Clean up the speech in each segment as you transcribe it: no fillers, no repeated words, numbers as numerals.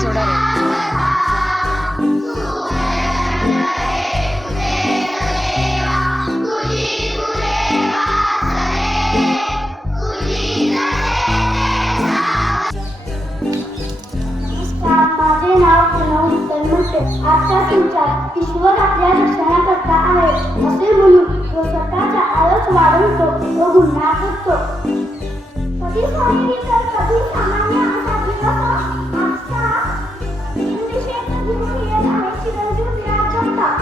जोडा रे. नमस्कार, माझे नाव प्रणव विठ्ठल. आजचा संचार ईश्वर आपल्या रक्षणाकरता आहे असे म्हणून तो स्वतःचा आळस वाढवतो व गुन्हा करतो. कधी सोनेरी तर कधी सामान्य असा दिवस आजचा निर्विशेष घेऊन येत आहे चिरंजीव विराज जगताप.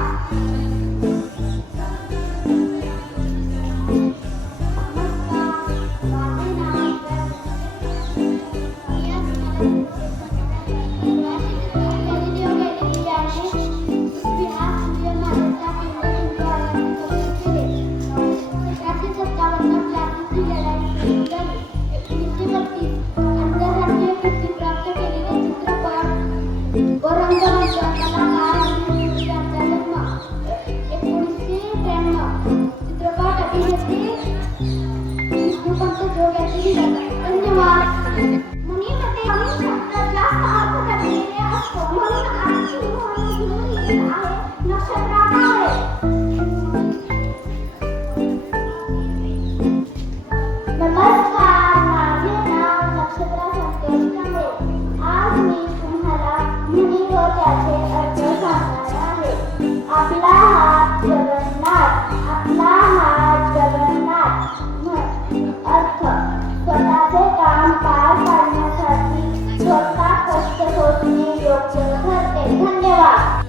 नमस्कार, माझे नाव नक्षत्रा संतोष कांबळे. आज मी तुम्हाला म्हणी व त्याचे अर्थ सांगणार आहे. आपला हात जगन्नाथ, आपला हात जगन्नाथ. अर्थ स्वतःचे काम पार पाडण्यासाठी स्वतः कष्ट सोसणे योग्य ठरते. धन्यवाद.